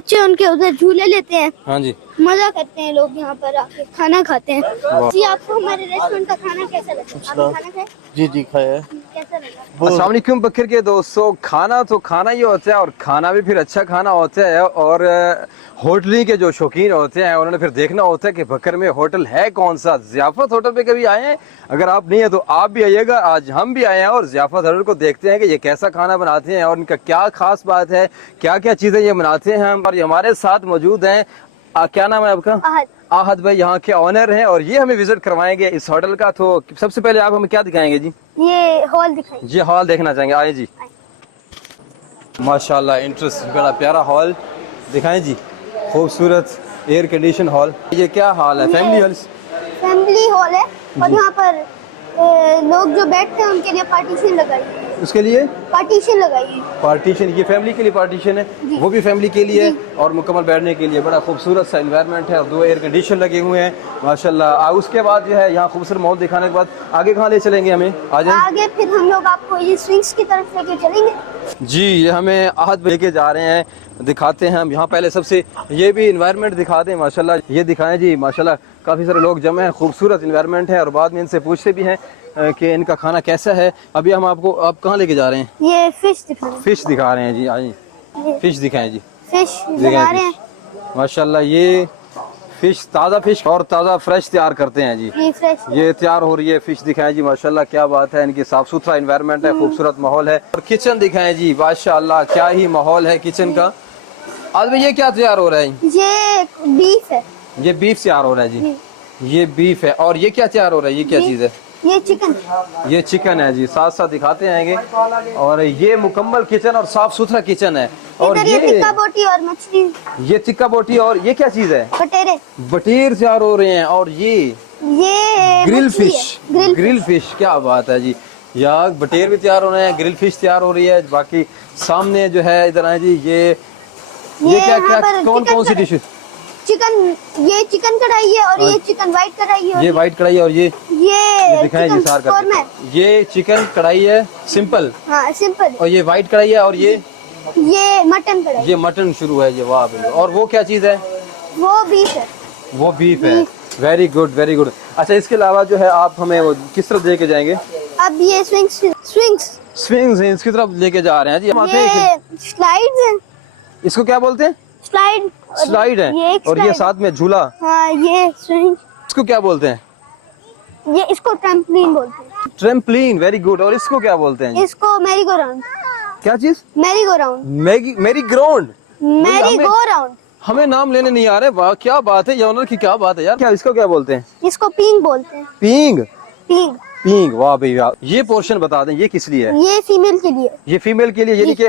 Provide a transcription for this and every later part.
बच्चे उनके उधर झूले लेते हैं। हाँ जी, मजा करते हैं लोग, यहाँ पर आके खाना खाते हैं। जी आपको हमारे रेस्टोरेंट का खाना कैसा लगा? आपने खाना खाया? जी जी खाया है। कैसा लगा? अस्सलाम वालेकुम बकर के दोस्तों। खाना तो खाना ही होता है और खाना भी फिर अच्छा खाना होता है। और होटलिंग के जो शौकीन होते हैं उन्होंने फिर देखना होता है कि बकर में होटल है कौन सा। ज़ियाफ़त होटल पे कभी आए हैं? अगर आप नहीं है तो आप भी आइएगा। आज हम भी आए हैं और ज़ियाफ़त होटल को देखते हैं कि ये कैसा खाना बनाते हैं और इनका क्या खास बात है, क्या क्या चीज़ें ये बनाते हैं। और ये हमारे साथ मौजूद हैं, क्या नाम है आपका? आहद। आहद भाई यहाँ के ऑनर हैं और ये हमें विजिट करवाएंगे इस होटल का। तो सबसे पहले आप हमें क्या दिखाएंगे जी? ये हॉल दिखाइए। जी हॉल देखना चाहेंगे, आए जी। माशाल्लाह इंटरेस्ट, बड़ा प्यारा हॉल दिखाएं जी। खूबसूरत एयर कंडीशन हॉल। ये क्या हॉल है? Family hall? फैमिली हॉल है और यहाँ पर लोग जो बैठते हैं उनके लिए पार्टीशन लगाई है। उसके लिए पार्टीशन लगाई है। पार्टीशन, ये फैमिली के लिए पार्टीशन है, वो भी फैमिली के लिए है और मुकम्मल बैठने के लिए। बड़ा खूबसूरत सा एनवायरनमेंट है और 2 एयर कंडीशन लगे हुए हैं माशाल्लाह। उसके बाद जो है यहाँ खूबसूरत मॉल दिखाने के बाद आगे कहाँ ले चलेंगे हमें? आ जाए आगे फिर हम लोग आपको ये स्विंग्स की तरफ लेके चलेंगे। जी। ये हमें आहद लेके जा रहे हैं, दिखाते हैं हम। यहाँ पहले सबसे ये भी इन्वायरमेंट दिखा दें माशाल्लाह। ये दिखाएं जी माशाल्लाह, काफ़ी सारे लोग जमे हैं, खूबसूरत इन्वायरमेंट है और बाद में इनसे पूछते भी हैं कि इनका खाना कैसा है। अभी हम आपको, आप कहाँ लेके जा रहे हैं? ये फिश दिखा फिश दिखा रहे हैं जी। आइए फिश दिखाएं जी। फिश दिखा रहे हैं। माशाल्लाह ये फिश, ताज़ा फिश और ताज़ा फ्रेश तैयार करते हैं जी। ये फ्रेश ये तैयार हो रही है फिश दिखाएं जी। माशाल्लाह क्या बात है, इनकी साफ सुथरा एनवायरनमेंट है, खूबसूरत माहौल है। और किचन दिखाएं जी, माशाल्लाह क्या ही माहौल है किचन का। आज भाई ये क्या तैयार हो रहा है? ये बीफ है। ये बीफ तैयार हो रहा है जी। ये बीफ है। और ये क्या तैयार हो रहा है? ये क्या चीज़ है? ये चिकन। ये चिकन है जी। साथ साथ दिखाते आएंगे। और ये मुकम्मल किचन और साफ सुथरा किचन है। और ये टिक्का बोटी और मछली। ये टिक्का बोटी और ये क्या चीज़ है? बटेरे। बटेर तैयार हो रहे हैं। और ये ग्रिल फिश। ग्रिल फिश, क्या बात है जी। यहाँ बटेर भी तैयार हो रहे हैं, ग्रिल फिश तैयार हो रही है। बाकी सामने जो है इधर आए जी, ये क्या क्या कौन सी डिश? चिकन, ये चिकन कढ़ाई है और ये चिकन वाइट कढ़ाई है। ये वाइट कढ़ाई है और ये दिखाएं जी सार कर। ये चिकन कढ़ाई है सिंपल। हाँ सिंपल। और ये वाइट कढ़ाई है और ये मटन कढ़ाई। ये मटन शुरू है ये। वाह भाई। और वो क्या चीज़ है? वो बीफ है। वो बीफ है। Very good very good. अच्छा, इसके अलावा जो है आप हमें वो किस तरफ लेके जाएंगे? अब ये स्विंग्स हैं, इसकी तरफ लेके जा रहे हैं जी। ये स्लाइड्स हैं। इसको क्या बोलते हैं? स्लाइड है। और ये साथ में झूला। हाँ ये स्विंग। इसको क्या बोलते हैं? ये इसको ट्रैम्पलिन बोलते हैं। Trampoline, very good. और इसको क्या बोलते हैं? इसको मैरी गो राउंड। क्या चीज? Merry go round. मेरी ग्राउंड। Merry go round. हमें नाम लेने नहीं आ रहे। वाह क्या बात है, ऑनर की क्या बात है यार। क्या इसको क्या बोलते हैं? इसको पींग बोलते हैं। पींग। पींग। पींग, वाह भाई वाह। ये पोर्शन बता दें, ये किस लिए है? ये फीमेल के लिए। ये फीमेल के लिए, यानी कि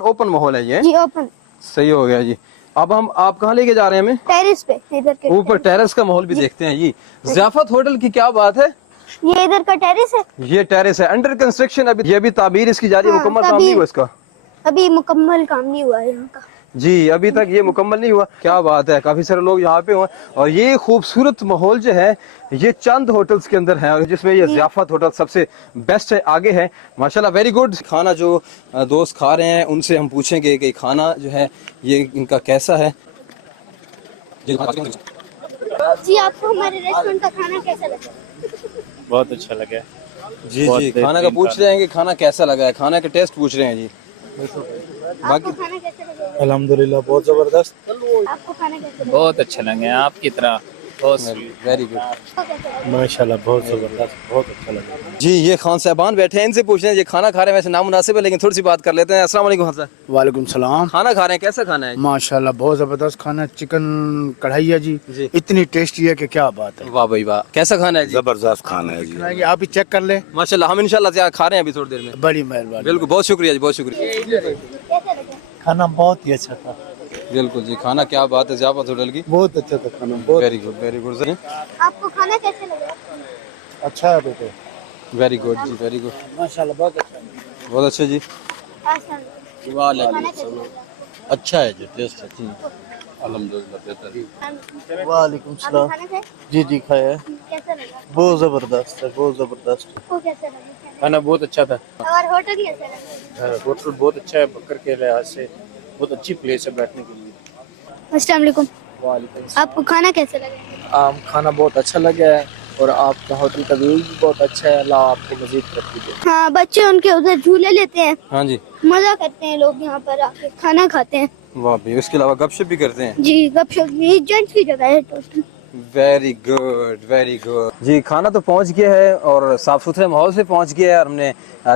ओपन माहौल है ये। जी ओपन। सही हो गया जी। अब आप कहाँ लेके जा रहे हैं हमें? टेरेस पे, इधर के ऊपर टेरेस का माहौल भी देखते हैं जी। ज़ियाफ़त होटल की क्या बात है। ये इधर का टेरेस है। ये टेरेस है, अंडर कंस्ट्रक्शन। अभी ये भी ताबीर इसकी जारी है। हाँ, मुकम्मल काम नहीं हुआ इसका। अभी मुकम्मल काम नहीं हुआ है यहाँ का जी, अभी तक ये मुकम्मल नहीं हुआ। क्या बात है, काफी सारे लोग यहाँ पे हुए। और ये खूबसूरत माहौल जो है ये चंद होटल्स के अंदर है, जिसमें ये ज़ियाफ़त होटल सबसे बेस्ट है, आगे है माशाल्लाह। Very good. खाना जो दोस्त खा रहे हैं उनसे हम पूछेंगे कि खाना जो है ये इनका कैसा है। जी आपको हमारे रेस्टोरेंट का खाना कैसा लगा? बहुत अच्छा लगा। जी खाना का पूछ रहे हैं कि खाना कैसा लगा है, खाना का टेस्ट पूछ रहे हैं जी। आपको खाना कैसा लगा? अल्हम्दुलिल्लाह बहुत जबरदस्त। आपको खाना कैसा लगा? बहुत अच्छा लगे आपकी तरह। वेरी गुड माशाल्लाह, बहुत जबरदस्त, बहुत अच्छा लगा जी। ये खान साहबान बैठे हैं, इनसे पूछ रहे हैं। ये खाना खा रहे हैं, वैसे नामुनासिब है लेकिन थोड़ी सी बात कर लेते हैं। अस्सलाम वालेकुम खान साहब। वालेकुम सलाम। खाना खा रहे हैं, कैसा खाना है? माशाल्लाह बहुत जबरदस्त खाना है। चिकन कढ़ाई है जी, इतनी टेस्टी है कि क्या बात है। वाह भाई वाह। कैसा खाना है जी? जबरदस्त खाना है जी। आप ही चेक कर ले। माशाल्लाह, हम इंशाल्लाह खा रहे हैं अभी थोड़ी देर में। बड़ी मेहरबानी। बिल्कुल, बहुत शुक्रिया जी, बहुत शुक्रिया। कैसा लगा? खाना बहुत ही अच्छा था। बिल्कुल जी, खाना क्या बात है ज़ियाफ़त होटल की। बहुत अच्छा था खाना। Very good very good. आपको खाना कैसा लगा? अच्छा है बेटे। वेरी गुड जी, वेरी गुड माशाल्लाह बहुत अच्छा। बहुत अच्छे जी। अच्छा है जी, टेस्ट है। अल्हम्दुलिल्लाह बेहतर। वालेकुम सलाम। खाना खाए? जी खाया है। कैसा लगा? बहुत जबरदस्त है, बहुत जबरदस्त। आपको कैसा लगा? खाना बहुत अच्छा था। और होटल कैसा लगा? होटल बहुत अच्छा है, बकर के लिहाज से बहुत अच्छी प्लेस है बैठने के लिए। अस्सलाम वालेकुम। आपको खाना कैसा लगा? खाना बहुत अच्छा लगा है और आपका होटल का व्यू भी बहुत अच्छा है। अल्लाह आपको मजीद तरक्की दे। हाँ, बच्चे उनके उधर झूले लेते हैं, हाँ जी, मजा करते हैं, लोग यहाँ पर आके खाना खाते हैं। वाह भाई, उसके अलावा गपशप भी करते हैं। जी, गपशप, ये जेंट्स की जगह है total. Very good, very good जी। खाना तो पहुंच गया है और साफ सुथरे माहौल से पहुंच गया है। और हमने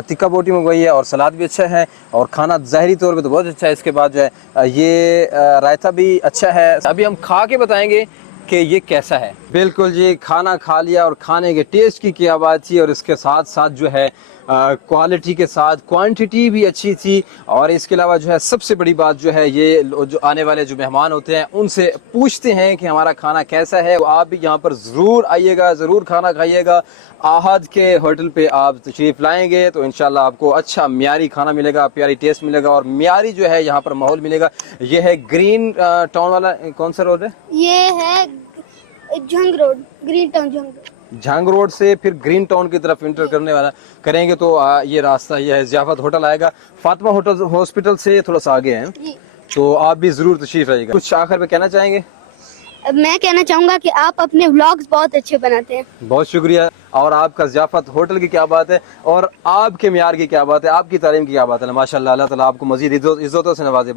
टिक्का बोटी मंगवाई है और सलाद भी अच्छा है और खाना ज़ाहरी तौर पे तो बहुत अच्छा है। इसके बाद जो है ये रायता भी अच्छा है। अभी हम खा के बताएंगे कि ये कैसा है। बिल्कुल जी, खाना खा लिया और खाने के टेस्ट की क्या बात थी, और इसके साथ साथ जो है क्वालिटी के साथ क्वांटिटी भी अच्छी थी। और इसके अलावा जो है सबसे बड़ी बात जो है, ये जो आने वाले जो मेहमान होते हैं उनसे पूछते हैं कि हमारा खाना कैसा है। आप भी यहाँ पर ज़रूर आइएगा, ज़रूर खाना खाइएगा। आहद के होटल पे आप तशरीफ़ लाएंगे तो इंशाल्लाह आपको अच्छा म्यारी खाना मिलेगा, प्यारी टेस्ट मिलेगा और म्यारी जो है यहाँ पर माहौल मिलेगा। ये है ग्रीन टाउन वाला, कौन सा रोड है? ये है Jhang road, green town Jhang road. Jhang road से फिर ग्रीन टाउन की तरफ इंटर करने वाला करेंगे तो ये रास्ता, ये है ज़ियाफत होटल आएगा। फातिमा होटल हॉस्पिटल से थोड़ा सा आगे है, जी। तो आप भी जरूर तशरीफ रहिएगा। कुछ आखिर में कहना चाहेंगे? अब मैं कहना चाहूंगा कि आप अपने व्लॉग्स बहुत अच्छे बनाते हैं। बहुत शुक्रिया। और आपका ज़ियाफत होटल की क्या बात है और आपके म्यार की क्या बात है, आपकी तालीम की क्या बात है। माशाल्लाह, अल्लाह ताला आपको मजीद इज्जतों से नवाजे।